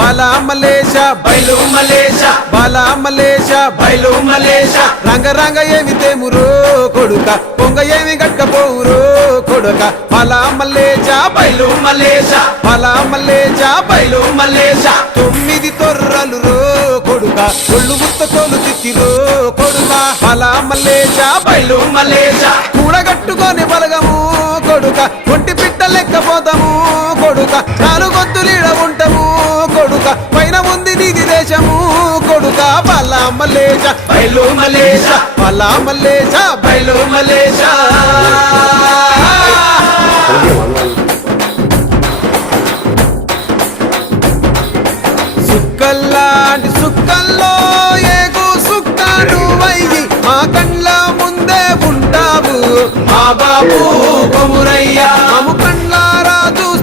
బాలా మలేష బైలు మలేష బాలా మలేష బైలు మలేష రంగ రంగ ఏమి తేమురో కొడుక పొంగ ఏమి గట్టపోవురో కొడుక బాలా మలేష బైలు మలేష బాలా మలేష బైలు మలేష 9 తొర్రలు రో కొడుక ఒళ్ళు ముత్త తోలు తిత్తిరో కొడుక బాలా మలేష బైలు మలేష కూడగట్టుకొని బలగము కొడుక ఒంటి పిట్ట లెక్కపోతాము కొడుక నాలుగొద్దులీడ ఉంటాము కొడుక పైన ఉంది నీది దేశము కొడుక బాలా మలేష బైలు మలేష బాలా మలేష బైలు మలేష సుక్కల్లాంటి సుక్కల్లో ఏగు సుక్క నువ్వయ్యి మా కండ్ల ముందే ఉంటావు మా బాబు కొమురయ్య మము కండ్లారా చూసి